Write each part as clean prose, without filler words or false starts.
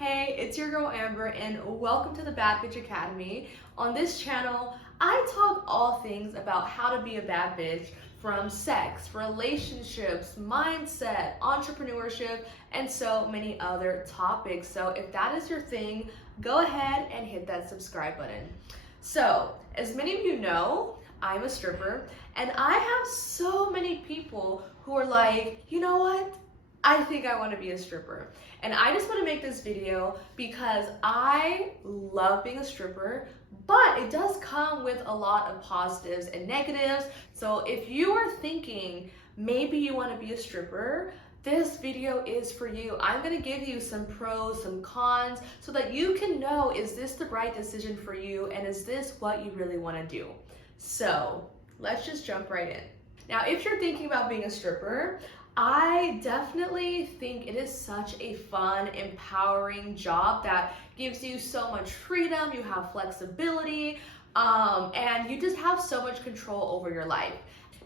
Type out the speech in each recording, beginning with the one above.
Hey, it's your girl Amber and welcome to the Bad Bitch Academy. On this channel, I talk all things about how to be a bad bitch, from sex, relationships, mindset, entrepreneurship, and so many other topics. So if that is your thing, go ahead and hit that subscribe button. So, as many of you know, I'm a stripper, and I have so many people who are like, you know what? I think I want to be a stripper. And I just want to make this video because I love being a stripper, but it does come with a lot of positives and negatives. So if you are thinking maybe you want to be a stripper, this video is for you. I'm going to give you some pros, some cons, so that you can know, is this the right decision for you and is this what you really want to do? So let's just jump right in. Now, if you're thinking about being a stripper, I definitely think it is such a fun, empowering job that gives you so much freedom, you have flexibility, and you just have so much control over your life.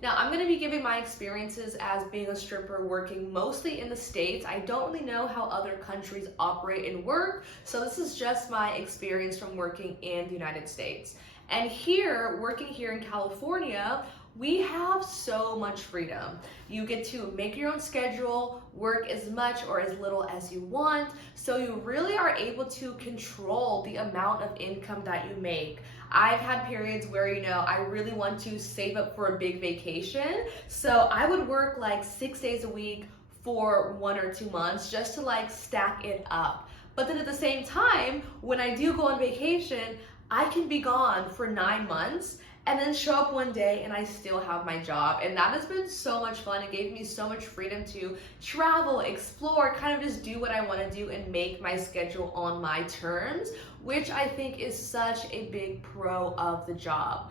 Now, I'm going to be giving my experiences as being a stripper working mostly in the States. I don't really know how other countries operate and work, so this is just my experience from working in the United States. And here, working here in California, we have so much freedom. You get to make your own schedule, work as much or as little as you want, so you really are able to control the amount of income that you make. I've had periods where, I really want to save up for a big vacation, so I would work like 6 days a week for 1 or 2 months just to like stack it up. But then at the same time, when I do go on vacation, I can be gone for 9 months and then show up one day and I still have my job. And that has been so much fun. It gave me so much freedom to travel, explore, kind of just do what I want to do and make my schedule on my terms, which I think is such a big pro of the job.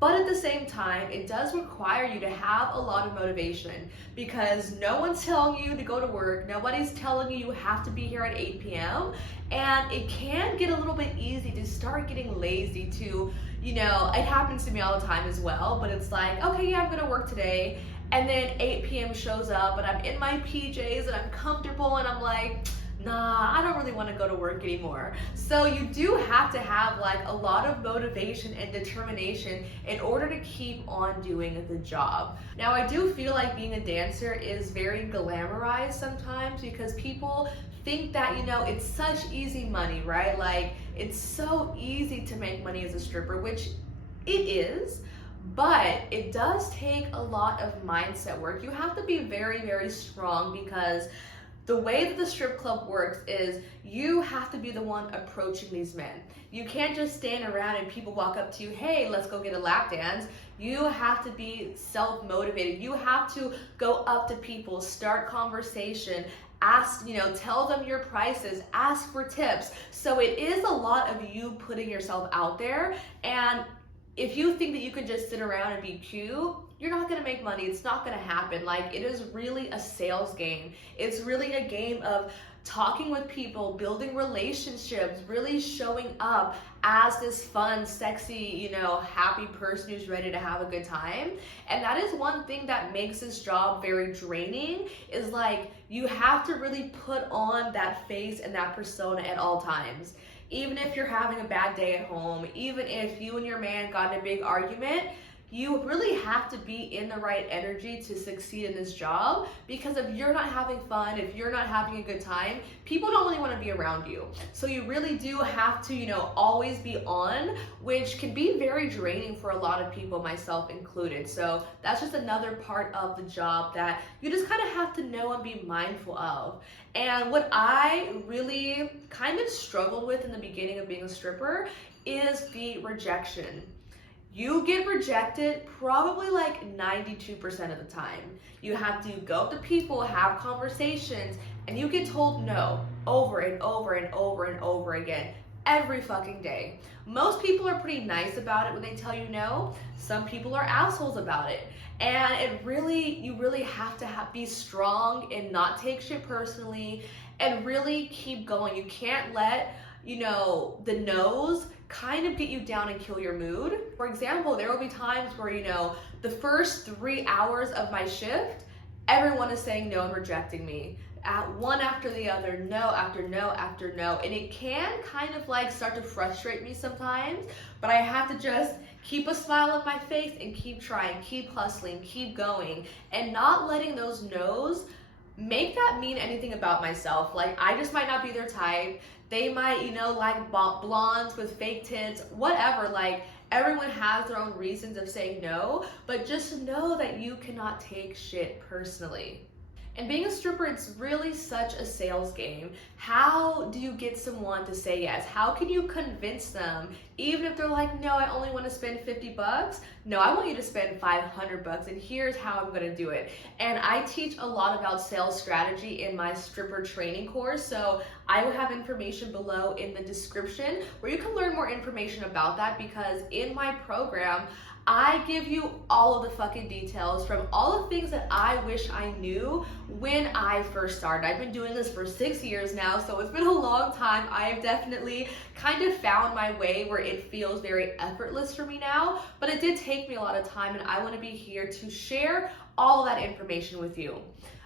But at the same time, it does require you to have a lot of motivation because no one's telling you to go to work. Nobody's telling you you have to be here at 8 p.m. And it can get a little bit easy to start getting lazy to, it happens to me all the time as well, but it's like, okay, yeah, I'm gonna work today. And then 8 p.m. shows up and I'm in my PJs and I'm comfortable and I'm like, nah, I don't really want to go to work anymore. So you do have to have like a lot of motivation and determination in order to keep on doing the job. Now, I do feel like being a dancer is very glamorized sometimes because people think that, it's such easy money, right? Like, it's so easy to make money as a stripper, which it is. But it does take a lot of mindset work. You have to be very, very strong because the way that the strip club works is you have to be the one approaching these men. You can't just stand around and people walk up to you, hey, let's go get a lap dance. You have to be self-motivated. You have to go up to people, start conversation, ask, tell them your prices, ask for tips. So it is a lot of you putting yourself out there. And if you think that you can just sit around and be cute, you're not gonna make money. It's not gonna happen. Like, it is really a sales game. It's really a game of talking with people, building relationships, really showing up as this fun, sexy, happy person who's ready to have a good time. And that is one thing that makes this job very draining, is like, you have to really put on that face and that persona at all times. Even if you're having a bad day at home, even if you and your man got in a big argument, you really have to be in the right energy to succeed in this job, because if you're not having fun, if you're not having a good time, people don't really want to be around you. So you really do have to, always be on, which can be very draining for a lot of people, myself included. So that's just another part of the job that you just kind of have to know and be mindful of. And what I really kind of struggled with in the beginning of being a stripper is the rejection. You get rejected probably like 92% of the time. You have to go up to people, have conversations, and you get told no over and over and over and over again every fucking day. Most people are pretty nice about it when they tell you no. Some people are assholes about it. And you really have to be strong and not take shit personally and really keep going. You can't let, the no's kind of get you down and kill your mood. For example, there will be times where, the first 3 hours of my shift, everyone is saying no and rejecting me. at one after the other, no after no after no, and it can kind of like start to frustrate me sometimes, but I have to just keep a smile on my face and keep trying, keep hustling, keep going, and not letting those no's make that mean anything about myself. Like, I just might not be their type. They might, like blondes with fake tits, whatever. Like, everyone has their own reasons of saying no, but just know that you cannot take shit personally. And being a stripper, it's really such a sales game. How do you get someone to say yes? How can you convince them, even if they're like, no, I only want to spend $50? No, I want you to spend $500, and here's how I'm gonna do it. And I teach a lot about sales strategy in my stripper training course, so I will have information below in the description where you can learn more information about that, because in my program, I give you all of the fucking details from all the things that I wish I knew when I first started. I've been doing this for 6 years now, so it's been a long time. I have definitely kind of found my way where it feels very effortless for me now, but it did take me a lot of time, and I want to be here to share all that information with you.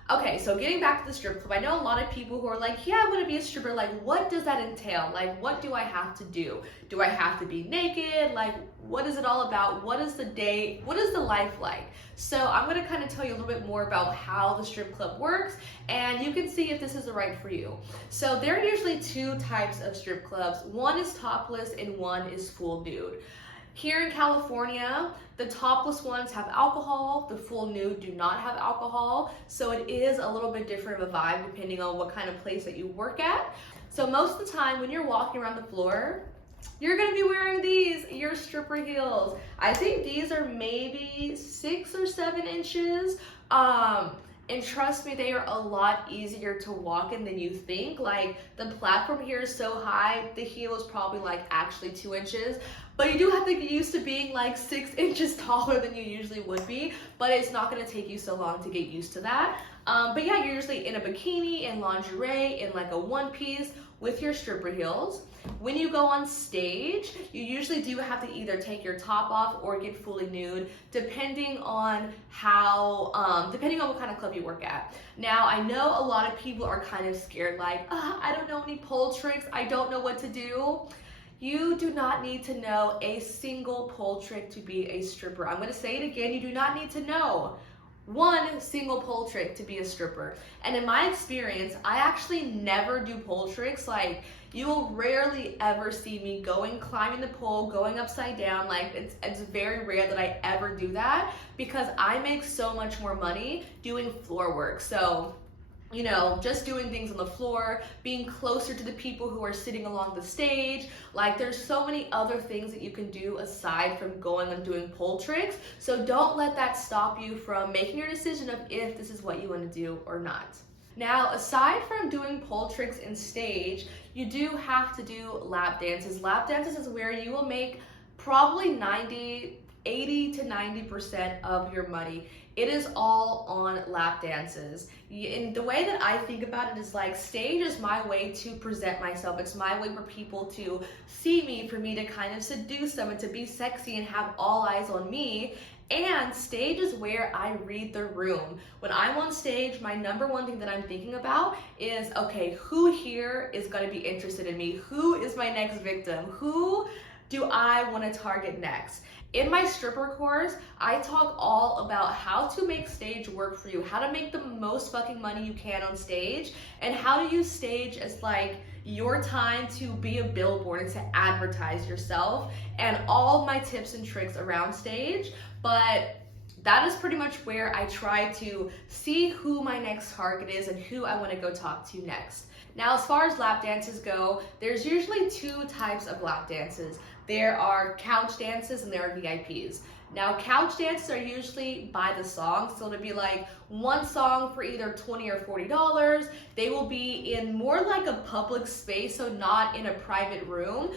Okay, so getting back to the strip club, I know a lot of people who are like, yeah, I want to be a stripper. Like, what does that entail? Like, what do I have to do? Do I have to be naked? Like, what is it all about? What is the day? What is the life like? So I'm going to kind of tell you a little bit more about how the strip club works, and you can see if this is the right for you. So there are usually two types of strip clubs. One is topless and one is full nude. Here in California, the topless ones have alcohol, the full nude do not have alcohol, so it is a little bit different of a vibe depending on what kind of place that you work at. So most of the time when you're walking around the floor, you're gonna be wearing your stripper heels. I think these are maybe 6 or 7 inches. And trust me, they are a lot easier to walk in than you think. Like, the platform here is so high, the heel is probably like actually 2 inches. But you do have to get used to being like 6 inches taller than you usually would be, but it's not gonna take you so long to get used to that. But yeah, you're usually in a bikini, in lingerie, in like a one piece with your stripper heels. When you go on stage, you usually do have to either take your top off or get fully nude, depending on what kind of club you work at. Now, I know a lot of people are kind of scared, like, I don't know any pole tricks, I don't know what to do. You do not need to know a single pole trick to be a stripper. I'm gonna say it again, you do not need to know one single pole trick to be a stripper. And in my experience, I actually never do pole tricks. Like, you will rarely ever see me climbing the pole, going upside down. Like, it's very rare that I ever do that, because I make so much more money doing floor work. So, just doing things on the floor, being closer to the people who are sitting along the stage. Like, there's so many other things that you can do aside from going and doing pole tricks. So don't let that stop you from making your decision of if this is what you want to do or not. Now, aside from doing pole tricks and stage, you do have to do lap dances. Lap dances is where you will make probably 80 to 90% of your money. It is all on lap dances. And the way that I think about it is like, stage is my way to present myself. It's my way for people to see me, for me to kind of seduce them and to be sexy and have all eyes on me. And stage is where I read the room. When I'm on stage, my number one thing that I'm thinking about is, okay, who here is gonna be interested in me? Who is my next victim? Who do I want to target next? In my stripper course, I talk all about how to make stage work for you, how to make the most fucking money you can on stage, and how to use stage as like your time to be a billboard and to advertise yourself, and all of my tips and tricks around stage. But that is pretty much where I try to see who my next target is and who I want to go talk to next. Now, as far as lap dances go, there's usually 2 types of lap dances. There are couch dances and there are VIPs. Now, couch dances are usually by the song, so it'll be like one song for either $20 or $40. They will be in more like a public space, so not in a private room,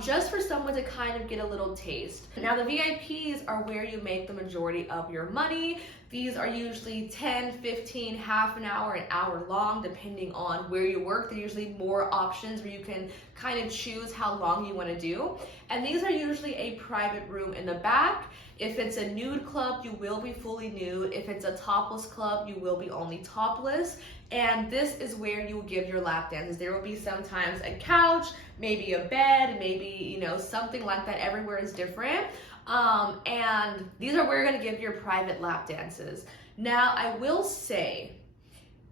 just for someone to kind of get a little taste. Now, the VIPs are where you make the majority of your money. These are usually 10, 15, half an hour long, depending on where you work. There are usually more options where you can kind of choose how long you want to do. And these are usually a private room in the back. If it's a nude club, you will be fully nude. If it's a topless club, you will be only topless. And this is where you will give your lap dances. There will be sometimes a couch, maybe a bed, maybe, something like that. Everywhere is different. And these are where you're gonna give your private lap dances. Now, I will say,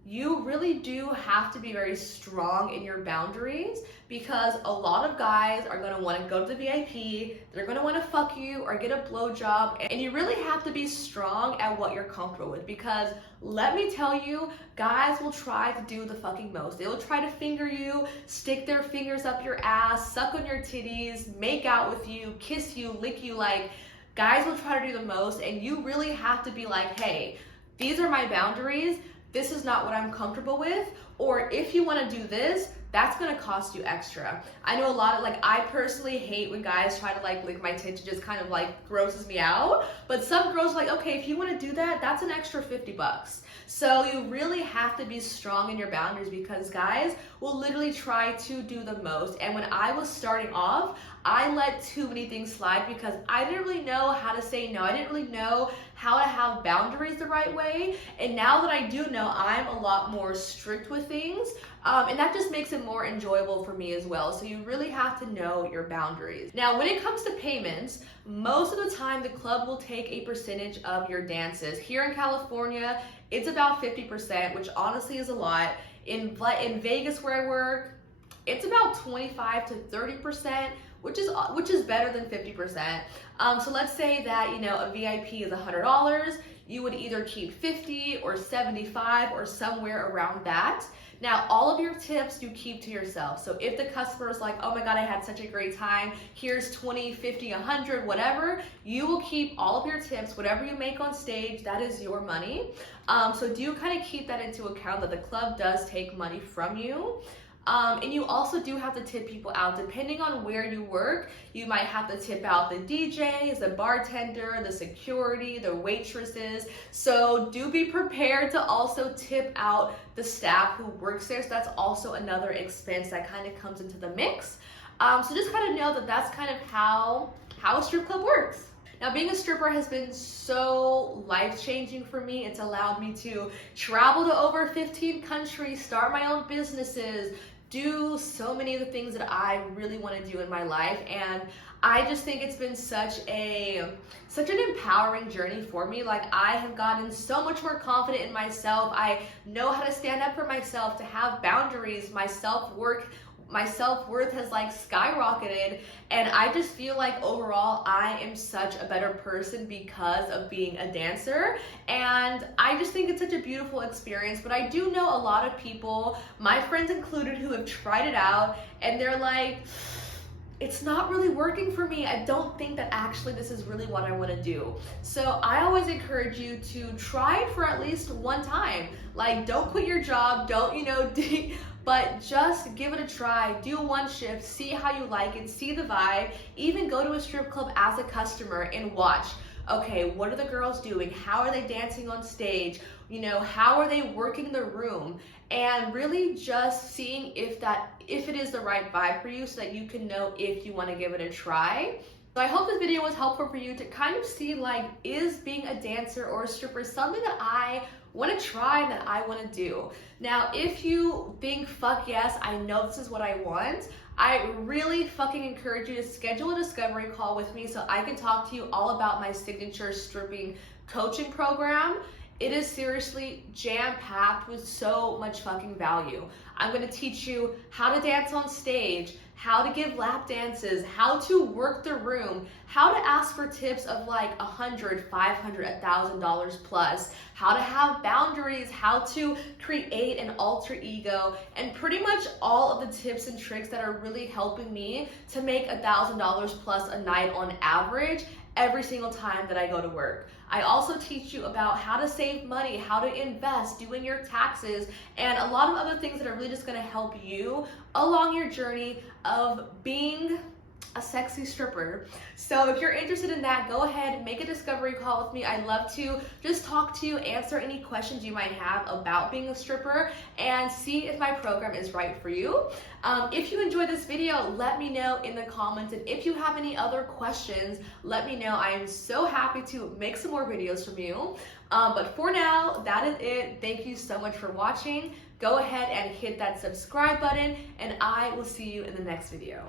you really do have to be very strong in your boundaries, because a lot of guys are gonna wanna go to the VIP, they're gonna wanna fuck you or get a blowjob, and you really have to be strong at what you're comfortable with, because let me tell you, guys will try to do the fucking most. They will try to finger you, stick their fingers up your ass, suck on your titties, make out with you, kiss you, lick you. Like, guys will try to do the most, and you really have to be like, hey, these are my boundaries. This is not what I'm comfortable with, or if you want to do this, that's gonna cost you extra. I know a lot of, I personally hate when guys try to lick my tits. It just kind of grosses me out. But some girls are like, okay, if you want to do that, that's an extra $50. So you really have to be strong in your boundaries, because guys will literally try to do the most. And when I was starting off, I let too many things slide because I didn't really know how to say no. I didn't really know how to have boundaries the right way. And now that I do know, I'm a lot more strict with things. And that just makes it more enjoyable for me as well. So you really have to know your boundaries. Now, when it comes to payments, most of the time the club will take a percentage of your dances. Here in California, it's about 50%, which honestly is a lot. In Vegas where I work, it's about 25 to 30%, which is better than 50%. So let's say that, a VIP is $100, you would either keep 50 or 75 or somewhere around that. Now, all of your tips you keep to yourself. So if the customer is like, oh my God, I had such a great time, here's 20, 50, 100, whatever, you will keep all of your tips, whatever you make on stage, that is your money. So do kind of keep that into account, that the club does take money from you. And you also do have to tip people out. Depending on where you work, you might have to tip out the DJs, the bartender, the security, the waitresses. So do be prepared to also tip out the staff who works there. So that's also another expense that kind of comes into the mix. So just kind of know that that's kind of how a strip club works. Now, being a stripper has been so life-changing for me. It's allowed me to travel to over 15 countries, start my own businesses, do so many of the things that I really want to do in my life. And I just think it's been such an empowering journey for me. I have gotten so much more confident in myself. I know how to stand up for myself, to have boundaries. My self-worth has skyrocketed, and I just feel like overall I am such a better person because of being a dancer. And I just think it's such a beautiful experience. But I do know a lot of people, my friends included, who have tried it out and they're like, it's not really working for me. I don't think that actually this is really what I want to do. So I always encourage you to try it for at least one time. Don't quit your job, but just give it a try. Do one shift, see how you like it, see the vibe. Even go to a strip club as a customer and watch. Okay, what are the girls doing? How are they dancing on stage? How are they working the room? And really just seeing if it is the right vibe for you, so that you can know if you want to give it a try. So I hope this video was helpful for you to kind of see, is being a dancer or a stripper something that I want to try and that I want to do. Now, if you think, fuck yes, I know this is what I want, I really fucking encourage you to schedule a discovery call with me so I can talk to you all about my signature stripping coaching program. It is seriously jam-packed with so much fucking value. I'm going to teach you how to dance on stage, how to give lap dances, how to work the room, how to ask for tips of $100, $500, $1,000 plus, how to have boundaries, how to create an alter ego, and pretty much all of the tips and tricks that are really helping me to make $1,000 plus a night on average every single time that I go to work. I also teach you about how to save money, how to invest, doing your taxes, and a lot of other things that are really just going to help you along your journey of being a sexy stripper. So if you're interested in that, go ahead, make a discovery call with me. I'd love to just talk to you, answer any questions you might have about being a stripper, and see if my program is right for you. If you enjoyed this video, let me know in the comments, and if you have any other questions, let me know. I am so happy to make some more videos from you. But for now, that is it. Thank you so much for watching. Go ahead and hit that subscribe button, and I will see you in the next video.